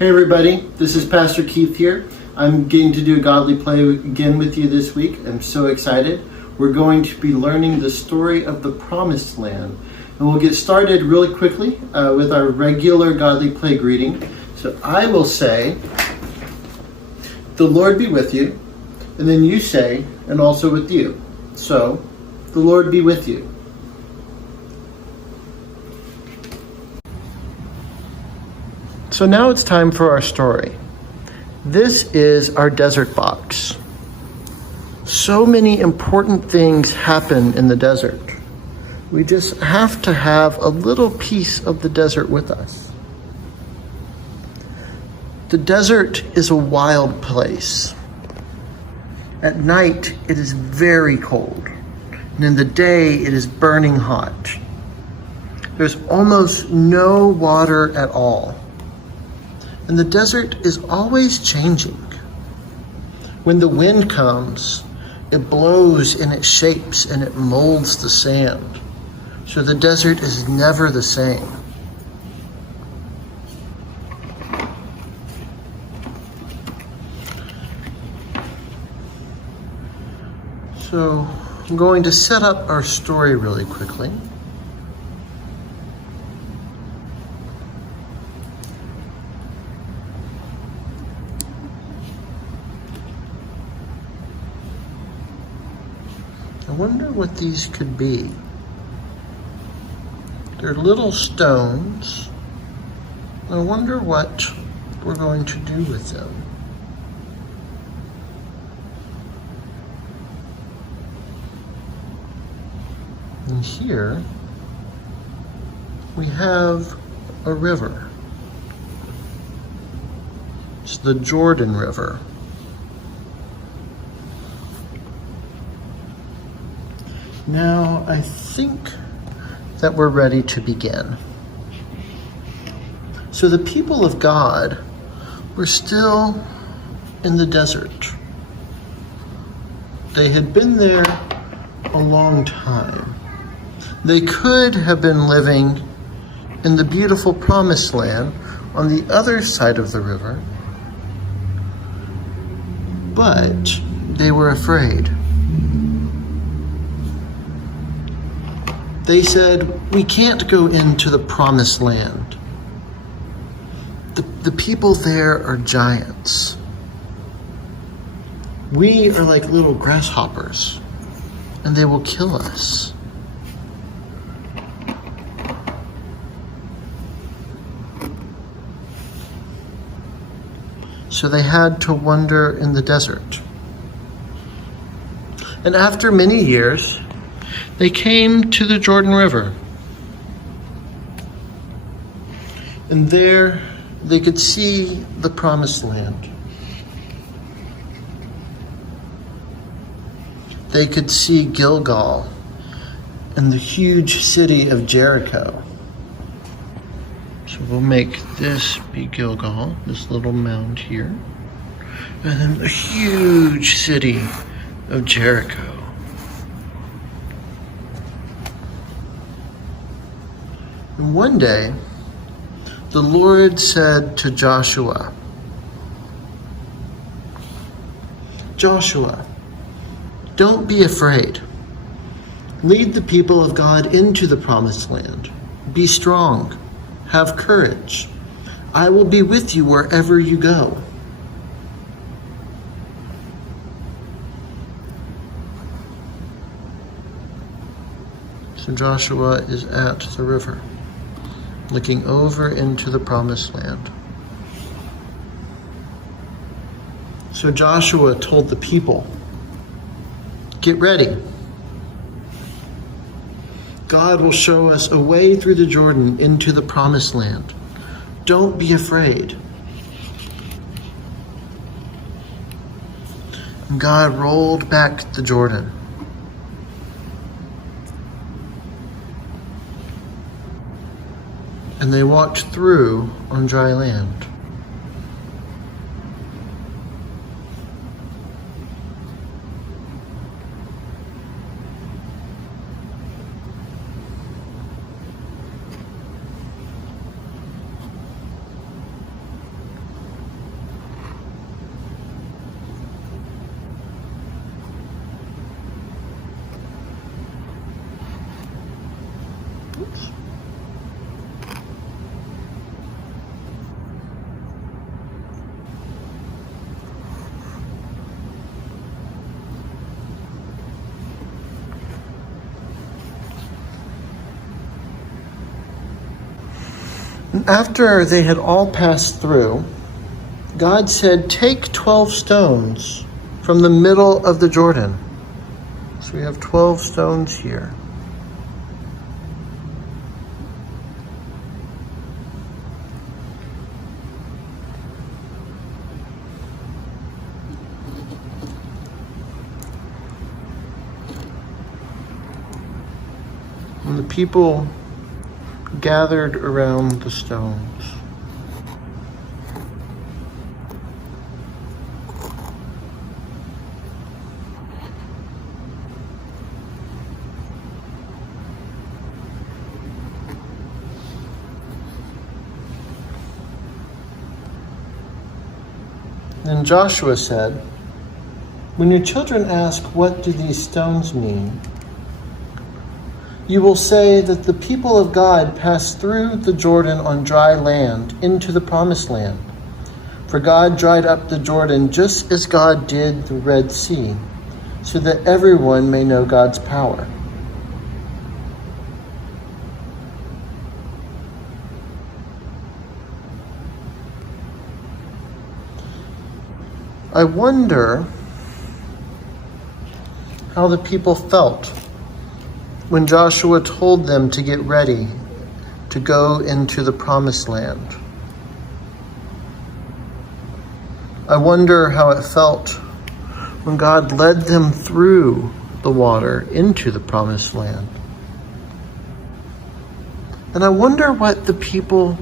Hey everybody, this is Pastor Keith here. I'm getting to do a godly play again with you this week. I'm so excited. We're going to be learning the story of the Promised Land. And we'll get started really quickly with our regular godly play greeting. So I will say, the Lord be with you. And then you say, and also with you. So, the Lord be with you. So now it's time for our story. This is our desert box. So many important things happen in the desert. We just have to have a little piece of the desert with us. The desert is a wild place. At night, it is very cold, and in the day, it is burning hot. There's almost no water at all. And the desert is always changing. When the wind comes, it blows and it shapes and it molds the sand. So the desert is never the same. So I'm going to set up our story really quickly. I wonder what these could be. They're little stones. I wonder what we're going to do with them. And here we have a river. It's the Jordan River. Now, I think that we're ready to begin. So the people of God were still in the desert. They had been there a long time. They could have been living in the beautiful Promised Land on the other side of the river, but they were afraid. They said, we can't go into the Promised Land. The people there are giants. We are like little grasshoppers, and they will kill us. So they had to wander in the desert. And after many years, they came to the Jordan River. And there they could see the Promised Land. They could see Gilgal and the huge city of Jericho. So we'll make this be Gilgal, this little mound here. And then the huge city of Jericho. And one day, the Lord said to Joshua, Joshua, don't be afraid. Lead the people of God into the Promised Land. Be strong. Have courage. I will be with you wherever you go. So Joshua is at the river, looking over into the Promised Land. So Joshua told the people, get ready. God will show us a way through the Jordan into the Promised Land. Don't be afraid. And God rolled back the Jordan. And they walked through on dry land. After they had all passed through, God said, "Take 12 stones from the middle of the Jordan." So we have 12 stones here. And the people gathered around the stones. Then Joshua said, "When your children ask, 'What do these stones mean?' you will say that the people of God passed through the Jordan on dry land into the promised land. For God dried up the Jordan just as God did the Red Sea, so that everyone may know God's power." I wonder how the people felt when Joshua told them to get ready to go into the promised land. I wonder how it felt when God led them through the water into the promised land. And I wonder what the people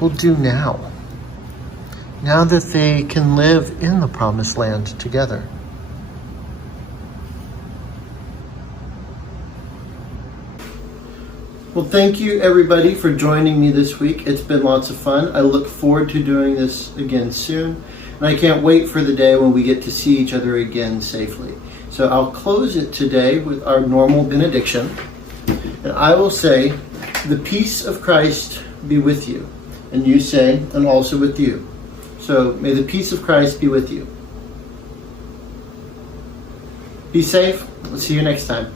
will do now that they can live in the promised land together. Well, thank you everybody for joining me this week. It's been lots of fun. I look forward to doing this again soon. And I can't wait for the day when we get to see each other again safely. So I'll close it today with our normal benediction. And I will say, "The peace of Christ be with you." And you say, "And also with you." So may the peace of Christ be with you. Be safe. We'll see you next time.